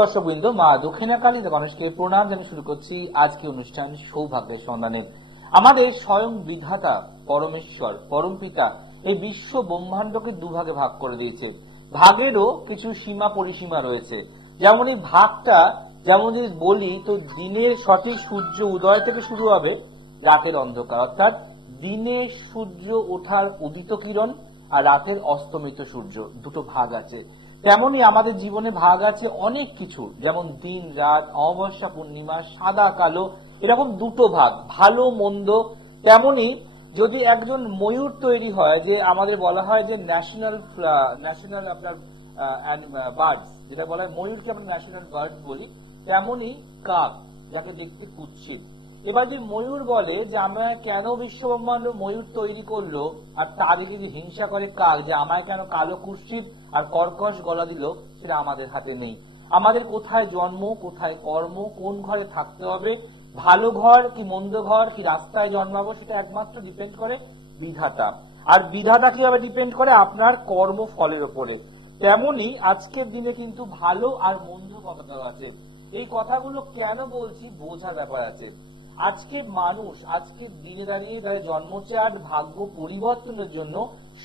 দর্শকবৃন্দ, মা দক্ষিণাকালী গণেশকে প্রণাম জানিয়ে শুরু করছি আজকে অনুষ্ঠান সৌভাগ্যের সন্ধানে। আমাদের স্বয়ং বিধাতা পরমেশ্বর পরমপিতা এই বিশ্ব ব্রহ্মাণ্ডকে দুভাগে ভাগ করে দিয়েছে। ভাগেরও কিছু সীমা পরিসীমা রয়েছে। যেমন এই ভাগটা যেমন যদি বলি তো দিনের সঠিক সূর্য উদয় থেকে শুরু হবে রাতের অন্ধকার, অর্থাৎ দিনে সূর্য ওঠার উদিত কিরণ আর রাতের অস্তমিত সূর্য, দুটো ভাগ আছে। তেমনই আমাদের জীবনে ভাগ আছে অনেক কিছু, যেমন দিন রাত, অমাবস্যা পূর্ণিমা, সাদা কালো, এরকম দুটো ভাগ, ভালো মন্দ। তেমনি যদি একজন ময়ূর তৈরি হয়, যে আমাদের বলা হয় যে ন্যাশনাল আপনার বার্ডস, যেটা বলা হয় ময়ূরকে আমরা ন্যাশনাল বার্ডস বলি, তেমনি কাক, যাকে দেখতে কুৎসিত। এবার যে ময়ূর বলে যে আমরা কেন বিশ্বব্রহ্মাণ্ড ময়ূর তৈরি করলো, আর তাকে যদি হিংসা করে কাক যে আমায় কেন কালো কুৎসিত আর কর্কশ গলা দিল, সেটা আমাদের হাতে নেই। আমাদের কোথায় জন্ম, কোথায় কর্ম, কোন ঘরে থাকতে হবে, ভালো ঘর কি মন্দ ঘর কি রাস্তায় জন্মাবো, সেটা একমাত্র ডিপেন্ড করে বিধাতা। আর বিধাতা কিভাবে ডিপেন্ড করে? আপনার কর্ম ফলের উপরে। তেমনি আজকের দিনে কিন্তু ভালো আর মন্দ কথা আছে। এই কথাগুলো কেন বলছি, বোঝার ব্যাপার আছে। আজকে মানুষ আজকের দিনে দাঁড়িয়ে তাদের জন্মচাট ভাগ্য পরিবর্তনের জন্য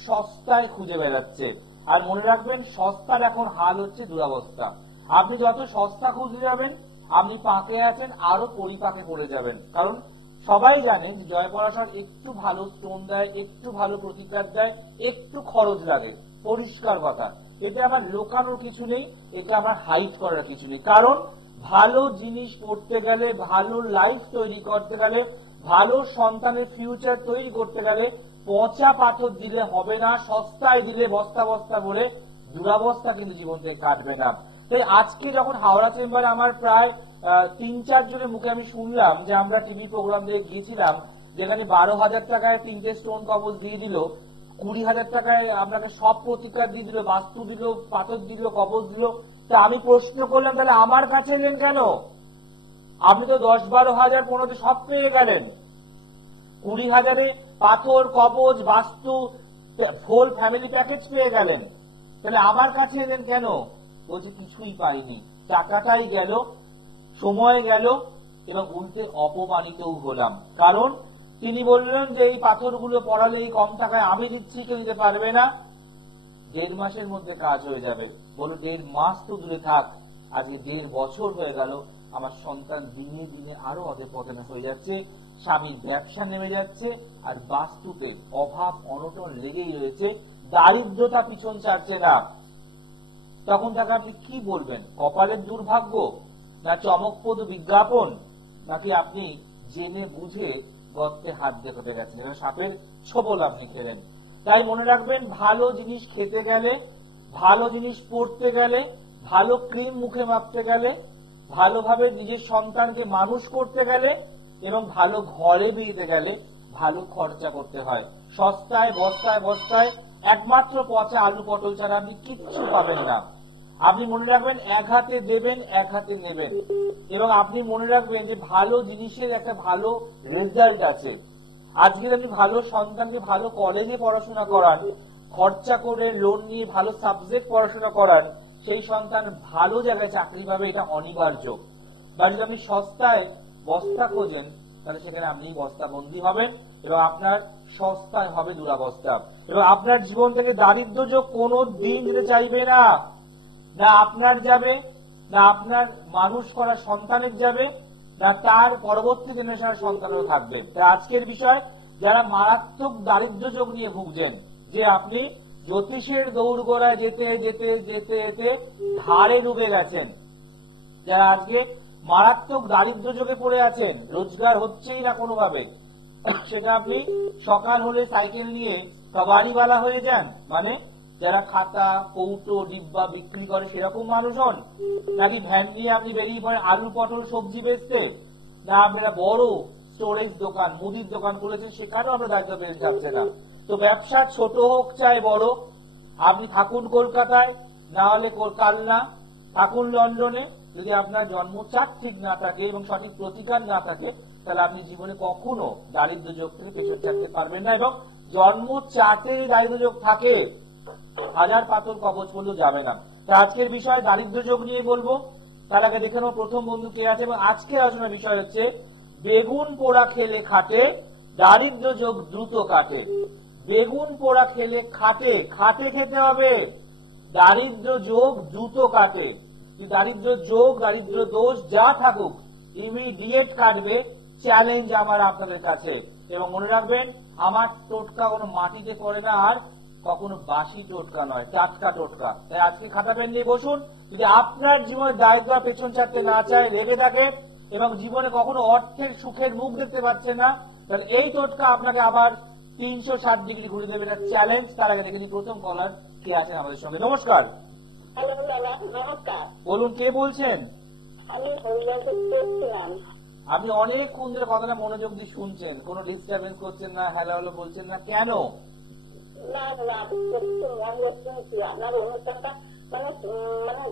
সস্তায় খুঁজে বেড়াচ্ছে। আর মনে রাখবেন, সস্তার এখন হাল হচ্ছে দুরবস্থা। আপনি যত সস্তা খুঁজে যাবেন, আপনি পাকে আছেন, আরো পরিপাকে পড়ে যাবেন। কারণ সবাই জানেন যে জয়পরাশর একটু ভালো স্টোন দেয়, একটু ভালো প্রতিকার দেয়, একটু খরচ লাগে, পরিষ্কার কথা। এটা আমার লোকানোর কিছু নেই, এটা আমার হাইট করার কিছু নেই। কারণ ভালো জিনিস করতে গেলে, ভালো লাইফ তৈরি করতে গেলে, ভালো সন্তানের ফিউচার তৈরি করতে গেলে পচা পাথর দিলে হবে না, সস্তায় দিলে বস্তা বস্তা বলে দুরাবস্থা কিন্তু জীবন থেকে কাটবে না। তাই আজকে যখন হাওড়া চেম্বারে আমার প্রায় ৩-৪ জনের মুখে আমি শুনলাম যে আমরা টিভি প্রোগ্রাম দিয়ে গিয়েছিলাম, যেখানে ১২,০০০ টাকায় 3টে স্টোন কবজ দিয়ে দিল, ২০,০০০ টাকায় আপনাকে সব প্রতিকার দিয়ে দিল, বাস্তু দিল, পাথর দিল, কবজ দিল। তা আমি প্রশ্ন করলাম, তাহলে আমার কাছে এলেন কেন? আপনি তো ১০-১২,০০০ 15 সব পেয়ে গেলেন, ২০,০০০ পাথর, কবজ, বাস্তু, ফুল ফ্যামিলি প্যাকেজ পেয়ে গেলেন, তাহলে আমার কাছে এলেন কেন? বলছি কিছুই পাইনি, টাকাটাই গেল, সময় গেল, এবং উল্টে অপমানিতও হলাম। কারণ তিনি বললেন যে এই পাথরগুলো পড়ালে এই কম টাকায় আমি দিচ্ছি, কেউ দিতে পারবে না, ১.৫ মাসের মধ্যে কাজ হয়ে যাবে। বলো ১.৫ মাস তো দূরে থাক, আজকে ১.৫ বছর হয়ে গেল, আমার সন্তান দিনে দিনে আরো অধঃপতন হয়ে যাচ্ছে, স্বামীর ব্যবসা নেমে যাচ্ছে, আর বাস্তুতে অভাব অনটন লেগেই রয়েছে, দারিদ্রতা পিছন ছাড়ছে না। তখন তাকে আপনি কি বলবেন? কপালের দুর্ভাগ্য, না চমকপ্রদ বিজ্ঞাপন, নাকি আপনি জেনে বুঝে গর্তে হাত দেখতে গেছেন, সাপের ছোবল আপনি খেলেন? তাই মনে রাখবেন, ভালো জিনিস খেতে গেলে, ভালো জিনিস পড়তে গেলে, ভালো ক্রিম মুখে মাখতে গেলে, ভালোভাবে নিজের সন্তানকে মানুষ করতে গেলে, এবং ভালো ঘরে বেরিয়ে গেলে ভালো খরচা করতে হয়। সস্তায় বস্তায় বস্তায় একমাত্র পচা আলু পটল ছাড়া আপনি কিচ্ছু পাবেন না। আপনি মনে রাখবেন, এক হাতে দেবেন, এক হাতে নেবেন। এবং আপনি মনে রাখবেন যে ভালো জিনিসের একটা ভালো রেজাল্ট আছে। আজকে আপনি ভালো সন্তানকে ভালো কলেজে পড়াশোনা করান, খরচা করে লোন নিয়ে ভালো সাবজেক্ট পড়াশোনা করান, সেই সন্তান ভালো জায়গায় চাকরি পাবে, এটা অনিবার্য। বা যদি আপনি সস্তায় বস্তা খোঁজেন, তাহলে সেখানে আপনি বস্তাবন্দি হবেন, এবং আপনার সস্তায় হবে দুরাবস্থা। এবং আপনার জীবন থেকে দারিদ্র যোগ কোনো দিন যেতে চাইবে না, না আপনার যাবে, না আপনার মানুষ করা সন্তানের যাবে, না তার পরবর্তী জেনারেশনের সন্তানও থাকবে। তাই আজকের বিষয়, যারা মারাত্মক দারিদ্র যোগ নিয়ে ভুগছেন, যে আপনি জ্যোতিষের দৌড়গোড়ায় যেতে যেতে যেতে যেতে ধারে ডুবে গেছেন, যারা আজকে মারাত্মক দারিদ্র যোগে পড়ে আছেন, রোজগার হচ্ছেই না কোনোভাবে, সেটা আপনি সকাল হলে সাইকেল নিয়ে বাড়িওয়ালা হয়ে যান, মানে যারা খাতা কৌটো ডিব্বা বিক্রি করে সেরকম মানুষ হন, নাকি ভ্যান নিয়ে আপনি বেরিয়ে পড়েন আলু পটল সবজি বেচতে, না আপনারা বড় স্টোরেজ দোকান মুদির দোকান খুলেছেন, সেখানেও আপনার দায়িত্ব বেড়ে যাচ্ছে না। তো ব্যবসা ছোট হোক চাই বড়, আপনি থাকুন কলকাতায়, না হলে কালনা, থাকুন লন্ডনে, যদি আপনার জন্মচাট ঠিক না থাকে এবং সঠিক প্রতিকার না থাকে, তাহলে আপনি জীবনে কখনো দারিদ্র যোগ থেকে পেছনে থাকতে পারবেন না। এবং জন্মচাটে দারিদ্র যোগ থাকে, 1000 পাথর কবচ করলেও যাবে না। আজকের বিষয় দারিদ্র যোগ নিয়ে বলবো। তার আগে দেখে নেব প্রথম বন্ধু কে আছে। এবং আজকে আলোচনার বিষয় হচ্ছে বেগুন পোড়া খেলে খাটে, দারিদ্র যোগ দ্রুত কাটে। বেগুন পোড়া খেলে খাটে, খাটে খেতে হবে, দারিদ্র যোগ দ্রুত কাটে। দারিদ্র যোগ, দারিদ্র দোষ যা থাকুক ইমিডিয়েট কাটবে, চ্যালেঞ্জ আমার আপনাদের কাছে। এবং মনে রাখবেন, আমার টোটকা কোনো মাটিতে পড়ে না, আর কখনো বাসি টোটকা নয়, টাটকা টোটকা। তাই আজকে খাতা পেন নিয়ে বসুন। যদি আপনার জীবনে দারিদ্র পেছন চাটতে না চায়, লেগে থাকে এবং জীবনে কখনো অর্থের সুখের মুখ দেখতে পাচ্ছেন না, তাহলে এই টোটকা আপনাকে আবার 360 ডিগ্রি ঘুরে দেবে, এটা চ্যালেঞ্জ। তার আগে দেখে প্রথম কলার কে আছেন আমাদের সঙ্গে। নমস্কার। নমস্কার, বলুন কে বলছেন? আমি হরিয়া বলছিলাম। আপনি অনেকক্ষণ ধরে কথাটা মনোযোগ দিয়ে শুনছেন, কোনো ডিস্টার্বেন্স করছেন না, হ্যালো হ্যালো বলছেন না, কেন? না আপনি শুনছি আপনার অনুষ্ঠানটা, মানে মানে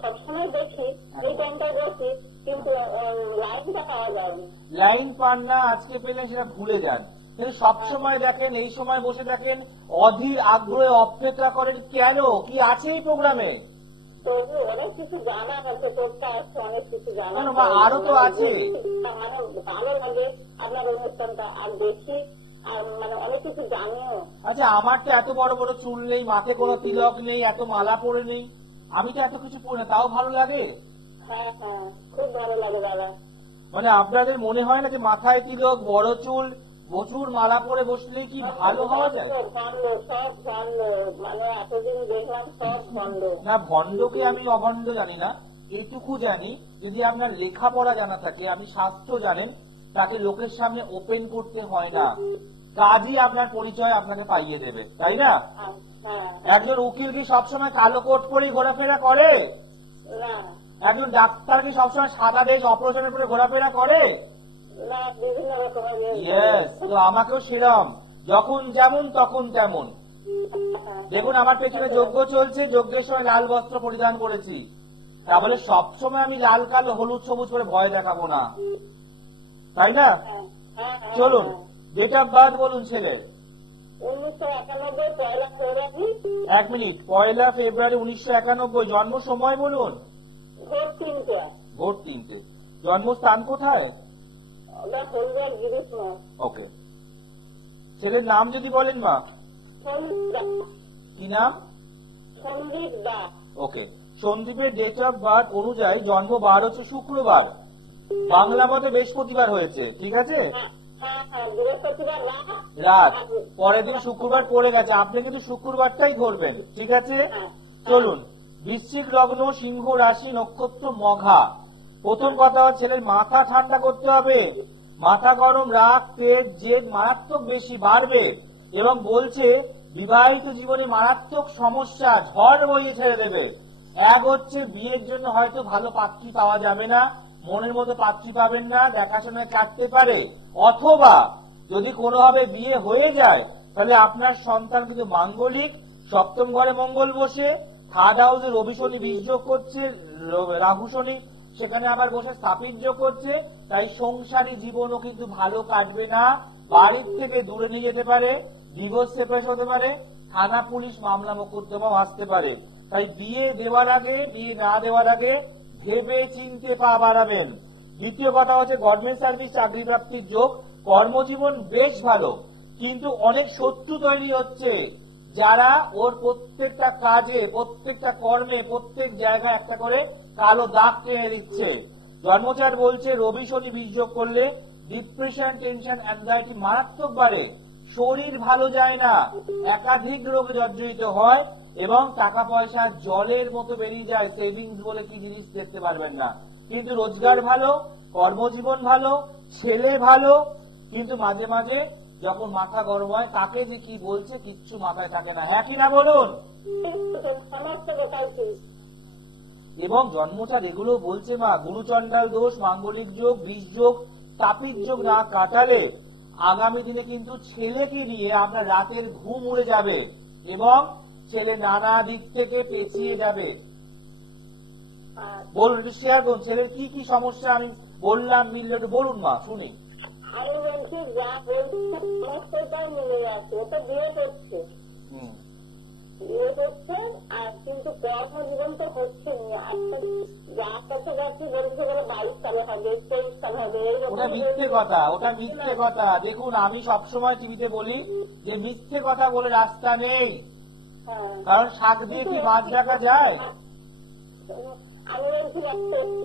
সবসময় দেখি, এই টাইমটায় দেখি, কিন্তু লাইনটা পাওয়া যায়নি। লাইন পান না, আজকে পেলেন সেটা ভুলে যান। কিন্তু সবসময় দেখেন, এই সময় বসে দেখেন, অধীর আগ্রহে অপেক্ষা করেন, কেন? কি আছে এই প্রোগ্রামে? তবু অনেক কিছু জানা আছে, তোরটা আছে, অনেক কিছু জানা আরো তো আছে, মানে ভালো লাগে আপনার অনুষ্ঠানটা, আর দেখি আর মানে অনেক কিছু জানিও। আচ্ছা, আমার তো এত বড় বড় চুল নেই, মাথায় কোনো তিলক নেই, এত মালা পরে নেই, আমি তো এত কিছু পরে না, তাও ভালো লাগে। হ্যাঁ হ্যাঁ, খুব ভালো লাগে দাদা। মানে আপনাদের মনে হয় না যে মাথায় তিলক, বড় চুল, প্রচুর মালা পরে বসলেই কি ভালো হওয়া যায়? সব ভণ্ড, মানে এতদিন দেখলাম সব ভণ্ড। না, ভণ্ডকে আমি অভণ্ড জানি না, এটুকু জানি যদি আপনার লেখাপড়া জানা থাকে, আপনি শাস্ত্র জানেন, তাকে লোকের সামনে ওপেন করতে হয় না, কাজই আপনার পরিচয় আপনাকে পাইয়ে দেবে, তাই না? একজন উকিল কি সবসময় কালো কোট পরেই ঘোরাফেরা করে? না। একজন ডাক্তার কি সবসময় সাদা ড্রেস অপারেশনের পরে ঘোরাফেরা করে? না, বিভিন্ন রকমের। তো আমাকেও সেরম, যখন যেমন তখন তেমন। দেখুন, আমার পেছনে যজ্ঞ চলছে, যজ্ঞের সময় লাল বস্ত্র পরিধান করেছি, তা বলে সবসময় আমি লাল কালো হলুদ সবুজ করে ভয় দেখাবো না, তাই না? চলুন, ডেট অফ বার্থ বলুন ছেলের। 1991 পয়লা ফেব্রুয়ারি। 1 মিনিট, 1 ফেব্রুয়ারি 1991। জন্ম সময় বলুন। ভোর 3টে। ভোর 3টে। জন্মস্থান কোথায়? ওকে। ছেলের নাম যদি বলেন মা। কি নাম? সন্দীপ দাস। ওকে। সন্দীপের ডেট অফ বার্থ অনুযায়ী জন্ম বার হচ্ছে শুক্রবার, বাংলা মতে বৃহস্পতিবার হয়েছে, ঠিক আছে? বৃহস্পতিবার রাত, পরের দিন শুক্রবার পড়ে গেছে, আপনি কিন্তু শুক্রবারটাই ধরবেন, ঠিক আছে? চলুন, বৃশ্চিক লগ্ন, সিংহ রাশি, নক্ষত্র মঘা। প্রথম কথা, ছেলের মাথা ঠান্ডা করতে হবে, মাথা গরম, রাগ, তেজ, জেদ মারাত্মক বেশি বাড়বে, এবং বলছে বিবাহিত জীবনে মারাত্মক সমস্যা, ঝড় বইয়ে ছেড়ে দেবে। এক হচ্ছে বিয়ের জন্য হয়তো ভালো পাত্রী পাওয়া যাবে না, মনের মতো পাত্রী পাবেন না, দেখাশোনায় কাটতে পারে, অথবা যদি কোনোভাবে বিয়ে হয়ে যায় তাহলে আপনার সন্তান কিন্তু মাঙ্গলিক, সপ্তম ঘরে মঙ্গল বসে, থার্ড হাউসে রবি শনি বীজ যোগ করছে, রাহু শনি সেখানে আবার বসে স্থাপিত যোগ করছে, তাই সংসারী জীবনও কিন্তু ভালো কাটবে না, বাড়ির থেকে দূরে নিয়ে যেতে পারে, ডিভোর্স সেপারেশন হতে পারে, থানা পুলিশ মামলা মোকদ্দমাও আসতে পারে। তাই বিয়ে দেওয়ার আগে, বিয়ে না দেওয়ার আগে ভেবে চিনতে পা বাড়াবেন। দ্বিতীয় কথা হচ্ছে গভর্নমেন্ট সার্ভিস চাকরি প্রাপ্তির যোগ, কর্মজীবন বেশ ভালো, কিন্তু অনেক শত্রু তৈরি হচ্ছে, যারা ওর প্রত্যেকটা কাজে, প্রত্যেকটা কর্মে, প্রত্যেক জায়গায় একটা করে কালো দাগ টেনে দিচ্ছে। জন্মচার বলছে রবি শনি বীজ যোগ করলে ডিপ্রেশন, টেনশন, অ্যাংজাইটি মারাত্মক বাড়ে, শরীর ভালো যায় না, একাধিক রোগে জর্জরিত হয়, এবং টাকা পয়সা জলের মতো বেরিয়ে যায়, সেভিংস বলে কি জিনিস দেখতে পারবেন না। কিন্তু রোজগার ভালো, কর্মজীবন ভালো, ছেলে ভালো, কিন্তু মাঝে মাঝে যখন মাথা গরম হয় তাকে যে কি বলছে কিচ্ছু মাথায় থাকে না, হ্যাঁ কি না বলুন? এবং জন্মচার এগুলো বলছে মা, গুরুচণ্ডাল দোষ, মাঙ্গলিক যোগ, বীজ যোগ, তাপিত যোগ না কাটালে আগামী দিনে কিন্তু ছেলেকে নিয়ে আপনার রাতের ঘুম উড়ে যাবে, এবং ছেলে নানা দিক থেকে পেছিয়ে যাবে। বলুন, শেয়ার করুন, ছেলের কি কি সমস্যা আমি বললাম মিললে একটু বলুন মা, শুনি। আমি বলছি যা বলছি সমস্তটাই মিলে যাচ্ছে, ওটা বিয়ে করছে। বিয়ে হচ্ছে আর কিন্তু কর্মজীবন তো হচ্ছে যার কাছে যাচ্ছি বলছে বলে 22 সালে হবে 23 সাল হবে ওটা মিথ্যে কথা, ওটা মিথ্যে কথা। দেখুন, আমি সবসময় টিভিতে বলি যে মিথ্যে কথা বলে রাস্তা নেই, কারণ শাক দিয়ে কি মাছ রাখা যায়? আমি বলছি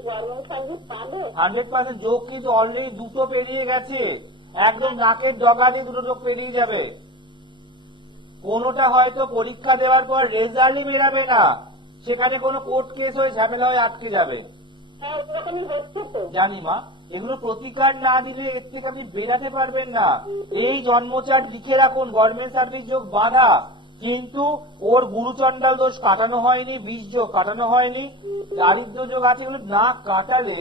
গভর্নমেন্ট সার্ভিস পাবে 100% যোগ কিন্তু অলরেডি দুটো পেরিয়ে গেছে, একদম নাকের ডগা দিয়ে দুটো যোগ পেরিয়ে যাবে। কোনোটা হয়তো পরীক্ষা দেওয়ার পর রেজাল্টই বেরাবে না, সেখানে কোনো কোর্ট কেস হয়ে ঝামেলা হয়ে আটকে যাবে। হ্যাঁ এরকমই হচ্ছে তো। জানি মা, এগুলো প্রতিকার না দিলে এর থেকে আপনি বেরাতে পারবেন না। এই জন্মচাট লিখে রাখুন, গভর্নমেন্ট সার্ভিস যোগ বাধা, কিন্তু ওর গুরুচণ্ডাল দোষ কাটানো হয়নি, বীজ যোগ কাটানো হয়নি, দারিদ্র যোগ আছে, এগুলো না কাটালে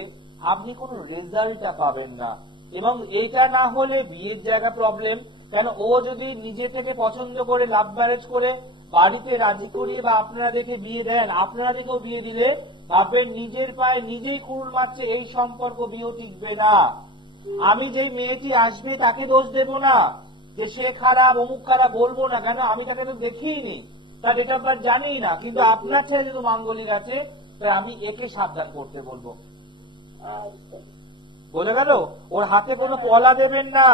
আপনি কোনো রেজাল্টটা পাবেন না। এবং এইটা না হলে বিয়ের জায়গা প্রবলেম, কেন ও যদি নিজে থেকে পছন্দ করে লাভ ম্যারেজ করে বাড়িতে রাজি করিয়ে বা আপনারা দেখে বিয়ে দেন, আপনারা দেখেও বিয়ে দিলে ভাববেন নিজের পায়ে নিজেই কুড়ুল মারছে, এই সম্পর্ক বিয়ে টিকবে না। আমি যে মেয়েটি আসবে তাকে দোষ দেব না যে সে খারাপ অমুক খারাপ, বলবো না, কেন আমি তাকে তো দেখিনি, তার ডেট অফ বার্থ জানি না, কিন্তু আপনার ছেলে যেহেতু মাঙ্গলিক আছে তাই আমি একে সাবধান করতে বলবো। বলে গেল, ওর হাতে কোনো পলা দেবেন না,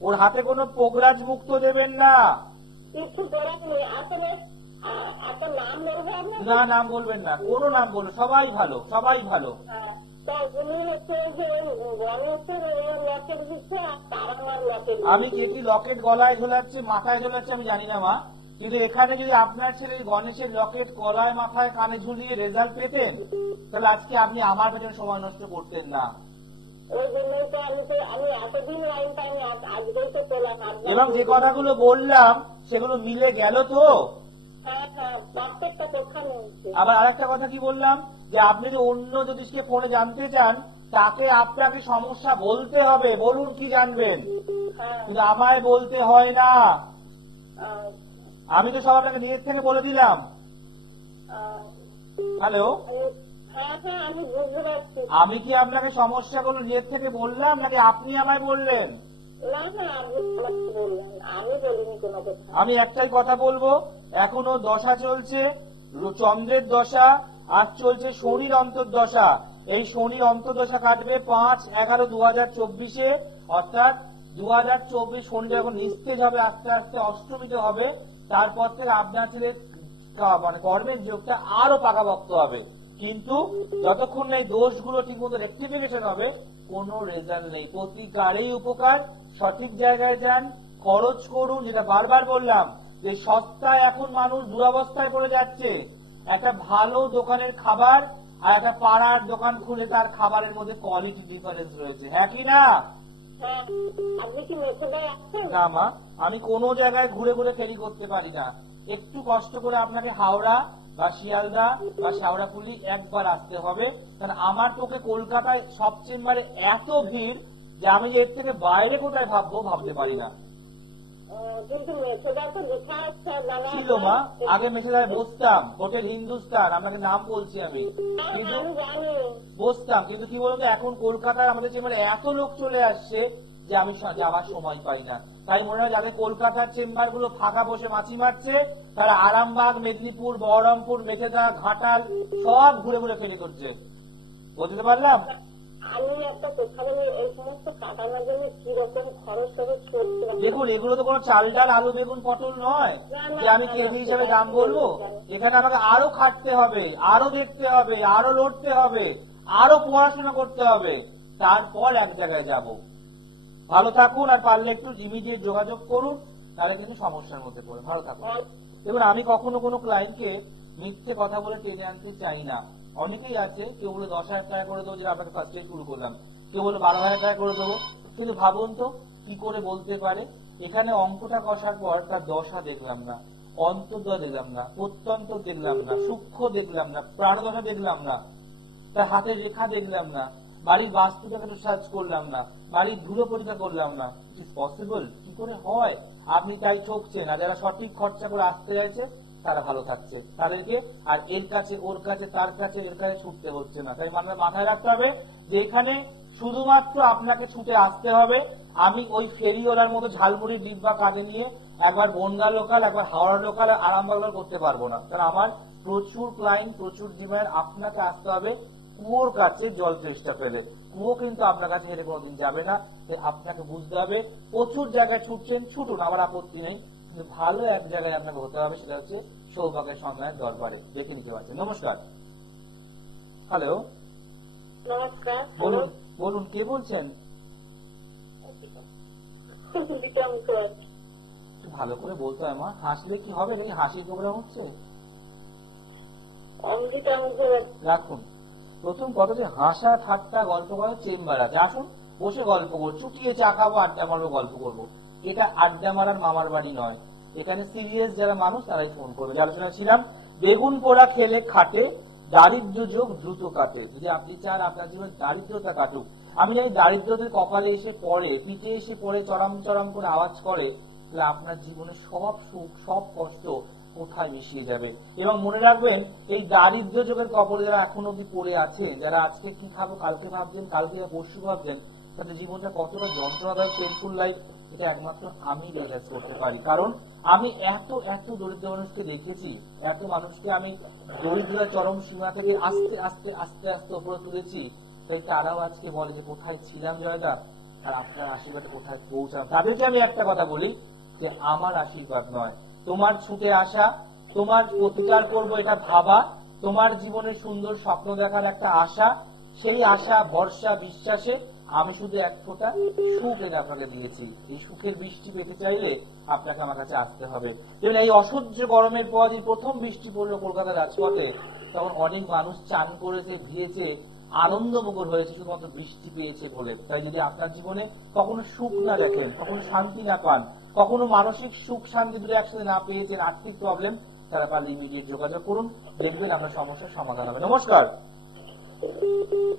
ওর হাতে কোনো পোগরাজ মুক্ত দেবেন না। কিছু করার নেই আসলে। একটা নাম বলবো আপনার? না, নাম বলবেন না, কোনো নাম বলবো, সবাই ভালো, সবাই ভালো। তো উনি হচ্ছে যে গণেশের লকেট দিচ্ছে আর তারামার লকেট। আমি কে কি লকেট গলায় ঝোলাচ্ছে মাথায় ঝোলাচ্ছে আমি জানি না মা, কিন্তু এখানে যদি আপনার ছেলে গণেশের লকেট গলায় মাথায় কানে ঝুলিয়ে রেজাল্ট পেতেন, তাহলে আজকে আপনি আমার পেছনে সময় নষ্ট করতেন না। ওই জন্যই তো আমি এতদিন লাইন পাইনি, আজকেই তো পেলাম। এবং যে কথাগুলো বললাম সেগুলো মিলে গেল তো। হ্যাঁ হ্যাঁ, প্রত্যেকটা কথা মিলছে। আবার আরেকটা কথা কি বললাম, যে আপনি যদি অন্য জ্যোতিষকে ফোনে জানতে চান তাকে আপনাকে সমস্যা বলতে হবে, বলুন কি জানবেন, কিন্তু আমায় বলতে হয় না। আমি তো সব আপনাকে নিজের থেকে বলে দিলাম। হ্যালো, হ্যাঁ হ্যাঁ আমি বুঝতে পারছি। আমি কি আপনাকে সমস্যাগুলো নিজের থেকে বললাম নাকি আপনি আমায় বললেন? না না আপনি আমাকে বললেন, আমি বলিনি কোনো কথা। আমি একটাই কথা বলবো, এখনো দশা চলছে, চন্দ্রের দশা, আজ চলছে শনির অন্তর্দশা। এই শনির অন্তর্দশা কাটবে 5/11/2024, অর্থাৎ 2024 শনি যখন নিস্তেজ হবে আস্তে আস্তে অষ্টমীতে হবে, তারপর থেকে আপনার ছেলের মানে কর্মের যোগটা আরো পাকাপোক্ত হবে। কিন্তু যতক্ষণ না এই দোষগুলো ঠিক মতো রেক্টিফিকেশন হবে কোনো রেজাল্ট নেই। প্রতিকারেই উপকার, সঠিক জায়গায় যান, খরচ করুন, যেটা বারবার বললাম যে সস্তায় এখন মানুষ দুরবস্থায় পড়ে যাচ্ছে। একটা ভালো দোকানের খাবার আর একটা পাড়ার দোকান খুলে তার খাবারের মধ্যে কোয়ালিটি ডিফারেন্স রয়েছে, হ্যাঁ কি না? আপনি কি মেসেজে আসছেন? না মা, আমি কোনো জায়গায় ঘুরে ঘুরে খেলি করতে পারি না। একটু কষ্ট করে আপনাকে হাওড়া বা শিয়ালদা বা শেওড়াফুলি একবার আসতে হবে, কারণ আমার তোকে কলকাতায় সব চেম্বারে এত ভিড় যে আমি এর থেকে বাইরে কোথায় ভাবতে পারি না। কিন্তু মেসেজা তো লেখা আছে ছিল মা, আগে মেসেজায় বসতাম, হোটেল হিন্দুস্তান, আপনাকে নাম বলছি আমি, কিন্তু বসতাম, কিন্তু কি বলতো এখন কলকাতায় আমাদের চেম্বারে এত লোক চলে আসছে যে আমি যাওয়ার সময় পাই না। তাই মনে হয় যাদের কলকাতার চেম্বার গুলো ফাঁকা বসে মাছি মারছে তারা আরামবাগ, মেদিনীপুর, বহরমপুর, মেচেদা, ঘাটাল সব ঘুরে ঘুরে ফেলে করছে। বুঝতে পারলাম? আমি একটা কথা বলি, এই সমস্ত কাটানোর জন্য কিরকম খরচ চলছে? দেখুন, এগুলো তো কোনো চাল ডাল আলু বেগুন পটল নয় যে আমি কেজি হিসাবে দাম বলবো। এখানে আমাকে আরো খাটতে হবে, আরো দেখতে হবে, আরো লড়তে হবে, আরো পড়াশোনা করতে হবে, তারপর এক জায়গায় যাব। ভালো থাকুন, আর পারলে একটু ইমিডিয়েট যোগাযোগ করুন, তাহলে কিন্তু সমস্যার মধ্যে পড়ে। ভালো থাকুন। দেখুন, আমি কখনো কোনো ক্লায়েন্টকে মিথ্যে কথা বলে টেনে আনতে চাই না। অনেকেই আছে, কেউ বলে 10,000 টাকা করে দেবো, যেটা আপনাকে ফার্স্ট শুরু করলাম, কেউ বলে 12,000 টাকা করে দেবো, কিন্তু ভাবুন তো কি করে বলতে পারে। এখানে অঙ্কটা কষার পর তার দশা দেখলাম না, অন্তর্দশা দেখলাম না, প্রত্যন্ত দেখলাম না, সূক্ষ্ম দেখলাম না, প্রাণদশা দেখলাম না, তার হাতের রেখা দেখলাম না, বাড়ির বাস্তুটাকে সার্চ করলাম না, বাড়ির ধুলো পরীক্ষা করলাম না। It is possible? কি করে হয়? আপনি তাই ঠকছেন। আর যারা সঠিক খরচা করে আসতে চাইছে তারা ভালো থাকছে, তাদেরকে আর এর কাছে ওর কাছে তার কাছে এর কাছে ছুটতে হচ্ছে না। তাই মাথায় রাখতে হবে যে এখানে শুধুমাত্র আপনাকে ছুটে আসতে হবে। আমি ওই ফেরিওয়ালার মতো ঝালমুড়ির ডিব্বা কাঁধে নিয়ে একবার বনগা লোকাল, একবার হাওড়া লোকাল, আরামবাগ লোকাল করতে পারবো না। কারণ আমার প্রচুর ক্লায়েন্ট, প্রচুর ডিমান্ড। আপনাকে আসতে হবে কুয়োর কাছে জল চেষ্টা পেলে। কুয়ো কিন্তু আপনার কাছে হেরে কোনোদিন যাবে না। আপনাকে বুঝতে হবে প্রচুর জায়গায় ছুটছেন, ছুটুন, আমার আপত্তি নেই, কিন্তু ভালো এক জায়গায় আপনাকে হতে হবে, সেটা হচ্ছে সৌভাগ্যের সন্ধানের দরবারে। দেখে নিতে পারছেন। নমস্কার। হ্যালো, নমস্কার। বলুন বলুন, কে বলছেন? একটু ভালো করে বলতে হয় মা, হাসলে কি হবে? নাকি হাসির প্রোগ্রাম হচ্ছে? অমৃতা মুখোপাধ্যায়। রাখুন। প্রথম কথা যে হাসা ঠাট্টা গল্প করার চেম্বার আছে, আসুন বসে গল্প করবো, চুটিয়ে চা খাবো, আড্ডা মারবো, গল্প করবো। এটা আড্ডা মারার মামার বাড়ি নয়। এখানে সিরিয়াস যারা মানুষ তারাই ফোন করবে। যে আলোচনা ছিলাম, বেগুন পোড়া খেলে খাটে, দারিদ্র যোগ দ্রুত কাটে। যদি আপনি চান আপনার জীবনে দারিদ্রতা কাটুক, আমি জানি দারিদ্রদের কপালে এসে পড়ে, পিঠে এসে পড়ে, চরম চরম করে আওয়াজ করে, তাহলে আপনার জীবনে সব সুখ, সব কষ্ট কোথায় মিশিয়ে যাবে। এবং মনে রাখবেন, এই দারিদ্র যোগের কবলে যারা এখন অব্দি পড়ে আছে, যারা আজকে কি খাবো কালকে ভাবছেন, কালকে পরশু ভাবছেন, তাদের জীবনটা কতটা যন্ত্রণাদায়ক, পেনফুল লাইফ, এটা একমাত্র আমি রিয়েলাইজ করতে পারি। কারণ আমি এত এত দরিদ্র মানুষকে দেখেছি, এত মানুষকে আমি দরিদ্রতার চরম সীমা থেকে আস্তে আস্তে আস্তে আস্তে উপরে তুলেছি। তাই তারাও আজকে বলে যে কোথায় ছিলাম জয়দা, আর আপনার আশীর্বাদে কোথায় পৌঁছালাম। তাদেরকে আমি একটা কথা বলি যে আমার আশীর্বাদ নয়, তোমার ছুটে আসা, তোমার প্রতিকার করবো এটা ভাবা, তোমার জীবনে সুন্দর স্বপ্ন দেখার একটা আশা, সেই আশা, ভরসা, বিশ্বাসে আমি শুধু এক ফোঁটা সুখ এনে আপনাকে দিয়েছি। এই সুখের বৃষ্টি পেতে চাইলে আপনাকে আমার কাছে আসতে হবে। যেমন এই অসহ্য গরমের পর যে প্রথম বৃষ্টি পড়লো কলকাতার রাজপথে, তখন অনেক মানুষ চান করেছে, ভিজেছে, আনন্দমুখর হয়েছে শুধুমাত্র বৃষ্টি পেয়েছে বলে। তাই যদি আপনার জীবনে কখনো সুখ না দেখেন, কখনো শান্তি না পান, কখনো মানসিক সুখ শান্তি দুটো একসাথে না পেয়েছেন, আর্থিক প্রবলেম, তারা পারলে ইমিডিয়েট যোগাযোগ করুন, দেখবেন আপনার সমস্যার সমাধান হবে। নমস্কার।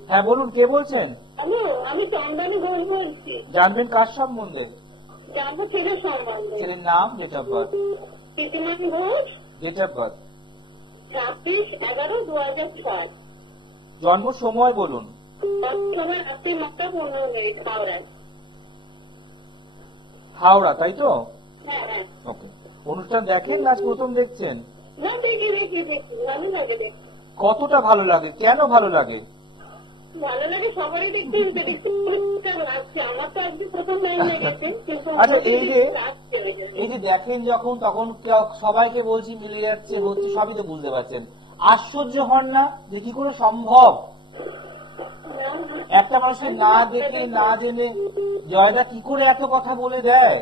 হ্যাঁ বলুন, কে বলছেন? আমি চন্দনী ঘোষ বলছি। জানবেন কার সম্বন্ধে? জানবো ছেলের সম্বন্ধে। ছেলের নাম, date of birth? Pritiman Ghosh. Date of birth? 26/11/2007। জন্ম সময় বলুন। সময় রাত্রি 9:15 হাওড়ায়। হাওড়া, তাই তো? হ্যাঁ হ্যাঁ। ওকে। অনুষ্ঠান দেখেন না প্রথম দেখছেন? না, দেখি দেখি দেখি, ভালো লাগে দেখি। কতটা ভালো লাগে? কেন ভালো লাগে? ভালো লাগে, সবারই দেখতে দেখতে লাগছে। আমার তো আজকে প্রথম টাইম লেগেছে, কিন্তু আচ্ছা, এই যে লাগছে। এই যে দেখেন যখন, তখন সবাইকে বলছি মিলে যাচ্ছে, হচ্ছে, সবই তো বুঝতে পারছেন। আশ্চর্য হন না যে কি করে সম্ভব একটা মানুষকে না দেখে না জেনে জয়দা কি করে এত কথা বলে দেয়?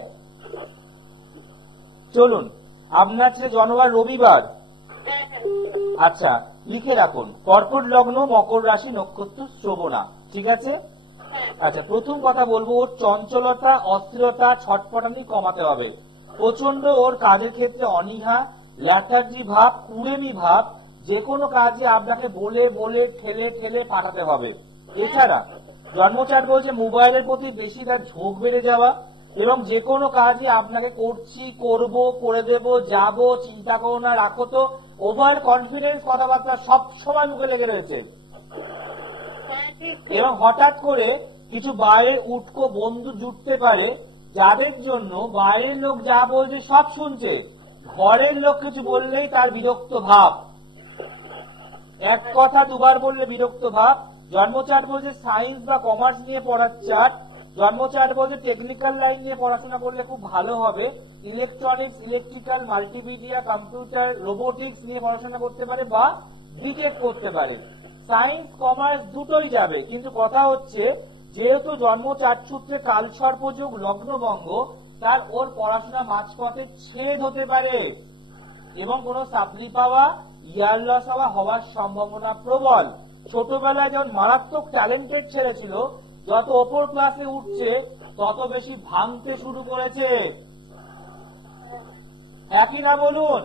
চলুন, আপনার ছেলে জন্মবার রবিবার। আচ্ছা, লিখে রাখুন, কর্কট লগ্ন, মকর রাশি, নক্ষত্র শ্রবণা, ঠিক আছে? আচ্ছা, প্রথম কথা বলবো, ওর চঞ্চলতা, অস্থিরতা, ছটফটানি কমাতে হবে। প্রচন্ড ওর কাজের ক্ষেত্রে অনীহা, ল্যাথার্জি ভাব, কুড়েমি ভাব, যে কোনো কাজে আপনাকে বলে বলে ঠেলে ঠেলে পাঠাতে হবে। এছাড়া জন্মচার্ট বলছে মোবাইলের প্রতি বেশি তার ঝোঁক বেড়ে যাওয়া, এবং যে কোনো কাজই আপনাকে করছি, করব, করে দেব, যাব, চিন্তা করো না, রাখো তো, ওভার কনফিডেন্স কথাবার্তা সব সময় মুখে লেগে রয়েছে। এবং হঠাৎ করে কিছু বাইরের উটকো বন্ধু জুটতে পারে, যাদের জন্য বাইরের লোক যা বলছে সব শুনছে, ঘরের লোক কিছু বললেই তার বিরক্ত ভাব, এক কথা দুবার বললে বিরক্ত ভাব। জন্মচার্ট বলছে সায়েন্স বা কমার্স নিয়ে পড়ার চার্ট। জন্মচার্ট বলছে টেকনিক্যাল লাইন নিয়ে পড়াশোনা করলে খুব ভালো হবে। Electronics, electrical, multimedia, computer, robotics নিয়ে পড়াশোনা করতে পারে বা বিটেক করতে পারে। সায়েন্স কমার্স দুটোই যাবে, কিন্তু কথা হচ্ছে যেহেতু জন্মচার্ট সূত্রে কালসর্পযোগ, লগ্নভঙ্গ, তার ওর পড়াশোনা মাঝপথে ছেদ হতে পারে এবং কোনো চাকরি পাওয়া, ইয়ার লস হওয়ার সম্ভাবনা প্রবল। ছোটবেলায় যেমন মারাত্মক ট্যালেন্টেড ছেলে ছিল, যত ওপর ক্লাসে উঠছে তত বেশি ভাঙতে শুরু করেছে। একই না বলুন?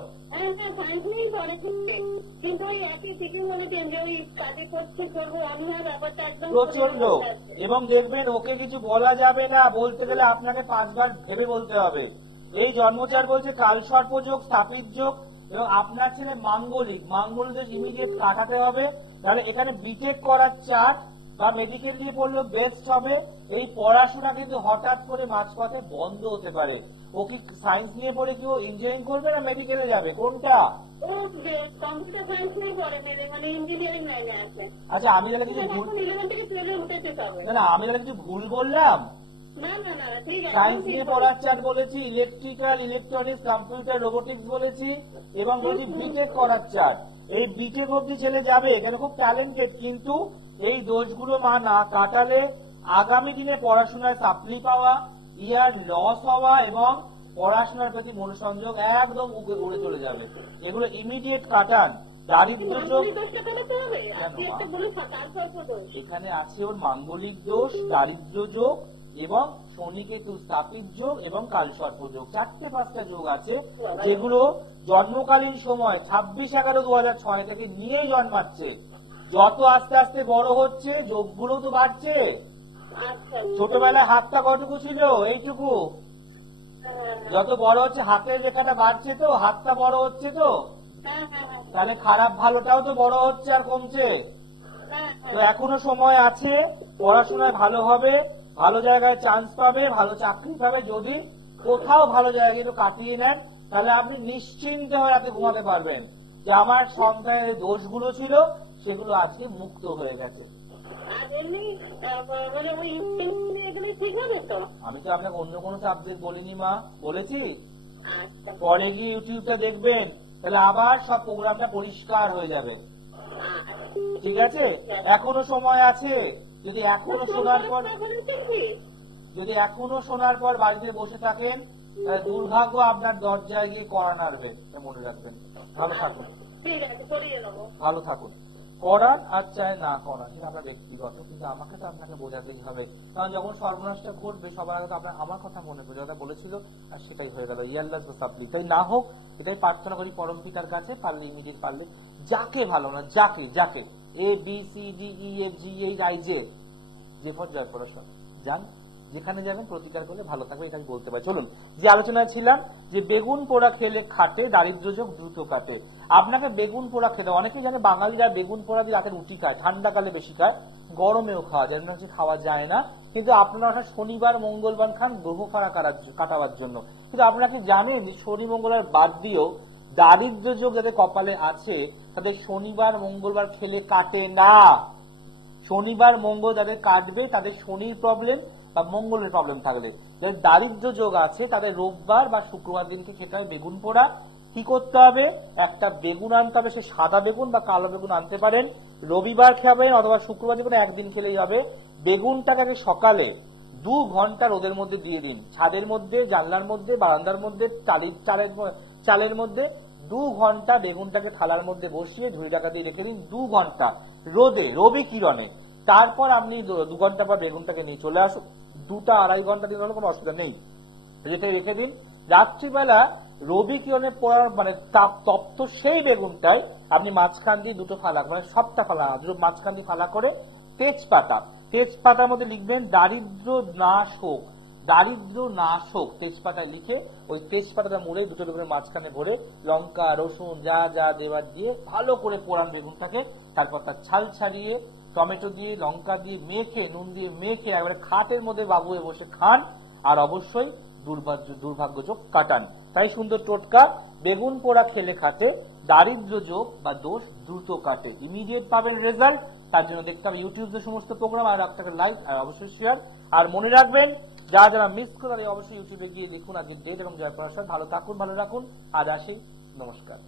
কিন্তু ওই একই কিছু বলেছেন যে ওই কাজে করছে, করবো, আমি আর ব্যাপারটা একদম প্রচন্ড। এবং দেখবেন ওকে কিছু বলা যাবে না, বলতে গেলে আপনাকে 5 বার ভেবে বলতে হবে। এই জন্মচার বলছে কালসর্পযোগ, স্থাপিত যোগ, এবং আপনার ছেলে মাঙ্গলিক, মাঙ্গলিকদের ইমিডিয়েট কাটাতে হবে। তাহলে এখানে বিটেক করার চার্ট, বা মেডিকেল নিয়ে পড়লেও বেস্ট হবে। এই পড়াশোনা কিন্তু হঠাৎ করে মাঝপথে বন্ধ হতে পারে। ও কি সায়েন্স নিয়ে পড়ে কি ও ইঞ্জিনিয়ারিং করবে না মেডিকেলে যাবে, কোনটা? ও কম্পিউটার সায়েন্স নিয়ে পড়ে, মানে ইঞ্জিনিয়ারিং লাইনে আছে। আচ্ছা আমি যারা কিছু ভুল, 11 থেকে 12 উঠেছে তবে। না আমি যারা কিছু ভুল বললাম? না না না ঠিক আছে। সায়েন্স নিয়ে পড়ার চার বলেছি, ইলেকট্রিক্যাল, ইলেকট্রনিক্স, কম্পিউটার, রোবোটিক্স বলেছি, এবং বলেছি বিটেক করার চার। এই বিটেক অব্দি ছেলে যাবে, এখানে খুব ট্যালেন্টেড, কিন্তু এই দোষগুলো মা না কাটালে আগামী দিনে পড়াশোনায় সাপ্লি পাওয়া, ইয়ার লস হওয়া এবং পড়াশোনার প্রতি মনোসংযোগ একদম উড়ে চলে যাবে। এগুলো ইমিডিয়েট কাটান। দারিদ্র্য যোগ এখানে আছে, ওর মাঙ্গলিক দোষ, দারিদ্র্য যোগ এবং শনিকেতু স্থাপিত যোগ এবং কালসর্প যোগ, 4-5টা যোগ আছে যেগুলো জন্মকালীন সময় 26/11/2006 থেকে নিয়ে জন্মাচ্ছে। যত আস্তে আস্তে বড় হচ্ছে যোগগুলো তো বাড়ছে। ছোটবেলায় হাতটা কতটুকু ছিল? এইটুকু। যত বড় হচ্ছে হাতের রেখাটা বাড়ছে, তো হাতটা বড় হচ্ছে, তো তাহলে খারাপ ভালোটাও তো বড় হচ্ছে আর কমছে। তো এখনো সময় আছে, পড়াশোনায় ভালো হবে, ভালো জায়গায় চান্স পাবে, ভালো চাকরি পাবে। যদি কোথাও ভালো জায়গায় কিন্তু কাটিয়ে নেন তাহলে আপনি নিশ্চিন্তে হয়ে রাতে ঘুমাতে পারবেন যে আমার সন্তানের দোষগুলো ছিল সেগুলো আজকে মুক্ত হয়ে গেছে। আমি তো আপনাকে অন্য কোনো সাবজেক্ট বলিনি মা, বলেছি? পরে গিয়ে ইউটিউবটা দেখবেন, তাহলে আবার সব প্রোগ্রামটা পরিষ্কার হয়ে যাবে। ঠিক আছে, এখনো সময় আছে। যদি এখনো শোনার পর বাড়িতে বসে থাকেন তাহলে দুর্ভাগ্য আপনার দরজায় গিয়ে কড়া নাড়বে, মনে রাখবেন। ভালো থাকুন, ভালো থাকুন। করার আর চায় না করার এটা আপনার ব্যক্তিগত, কিন্তু আমাকে তো আপনাকে বোঝাতেই হবে, কারণ যখন সর্বনাশটা ঘটবে সবার আগে তো আপনার আমার কথা মনে পড়ে, যেটা বলেছিল আর সেটাই হয়ে গেল। ইয়াল্লাহ সাবলি, তাই না হোক, এটাই প্রার্থনা করি পরম পিতার কাছে। পারলে ইমিডিয়েট, পারলে যাকে ভালো না, যাকে ABCDEFGH যে পর্যায়ে পড়াশোনা যান, যেখানে যাবেন প্রতিকার করলে ভালো থাকবে, এটা আমি বলতে পারি। চলুন, যে আলোচনায় ছিলাম যে বেগুন পোড়া খেলে খাটে, দারিদ্র্য যোগ দ্রুত কাটে। আপনাকে বেগুন পোড়া খেতে, অনেকে জানে বাঙালিরা বেগুন পোড়া দিয়ে রাতে রুটি খায়, ঠান্ডাকালে বেশি খায়, গরমেও খাওয়া যায়, হচ্ছে খাওয়া যায় না। কিন্তু আপনারা শনিবার মঙ্গলবার খান গ্রহ ফাড়া কাটাবার জন্য। কিন্তু আপনারা কি জানেন শনি মঙ্গলবার বাদ দিয়েও দারিদ্র্য যোগ যাদের কপালে আছে তাদের শনিবার মঙ্গলবার খেলে কাটে না। শনিবার মঙ্গল যাদের কাটবে তাদের শনির প্রবলেম বা মঙ্গলের প্রবলেম থাকলে, যাদের দারিদ্র্য যোগ আছে তাদের রোববার বা শুক্রবার দিনকে খেতে হবে বেগুন পোড়া। কি করতে হবে? একটা বেগুন আনতে হবে, সে সাদা বেগুন বা কালো বেগুন আনতে পারেন। রবিবার খাবেন অথবা শুক্রবার যে কোনো একদিন খেলেই হবে। বেগুনটাকে সকালে 2 ঘন্টা রোদের মধ্যে দিয়ে দিন, ছাদের মধ্যে, জানলার মধ্যে, বারান্দার মধ্যে, চালের মধ্যে 2 ঘন্টা বেগুনটাকে থালার মধ্যে বসিয়ে ঝুড়ি ঢাকা দিয়ে রেখে দিন 2 ঘন্টা রোদে, রবি কিরণে। তারপর আপনি 2 ঘন্টা পর বেগুনটাকে নিয়ে চলে আসুন, 2-2.5 ঘন্টা দিন হলে কোনো অসুবিধা নেই, রেখে দিন। রাত্রিবেলা রবি কিরণে পড়ার মানে তপ্ত সেই বেগুনটাই আপনি মাঝখান দিয়ে 2টো ফালা, মানে সবটা ফালা, দুটো মাঝখান দিয়ে ফালা করে তেজপাতার মধ্যে লিখবেন দারিদ্র নাশক, তেজপাতায় লিখে ওই তেজপাতাটা মুড়ে 2টো বেগুনের মাঝখানে ভরে লঙ্কা, রসুন যা যা দেওয়ার দিয়ে ভালো করে পোড়ান বেগুনটাকে। তারপর তার ছাল ছাড়িয়ে টমেটো দিয়ে, লঙ্কা দিয়ে মেখে, নুন দিয়ে মেখে একবারে খাটের মধ্যে বাবু হয়ে বসে খান, আর অবশ্যই দুর্ভাগ্য যোগ কাটান। তাই সুন্দর টোটকা, বেগুন পোড়া খেলে খাটে, দারিদ্র্য যোগ বা দোষ দ্রুত কাটে, ইমিডিয়েট পাবেন রেজাল্ট। তার জন্য দেখতে হবে ইউটিউবে সমস্ত প্রোগ্রাম, আর আপনাকে লাইক আর অবশ্যই শেয়ার। আর মনে রাখবেন যারা মিস করে অবশ্যই ইউটিউবে গিয়ে দেখুন আজকে ডেট এবং জয়প্রকাশ। ভালো থাকুন, ভালো রাখুন। আজ আসি, নমস্কার।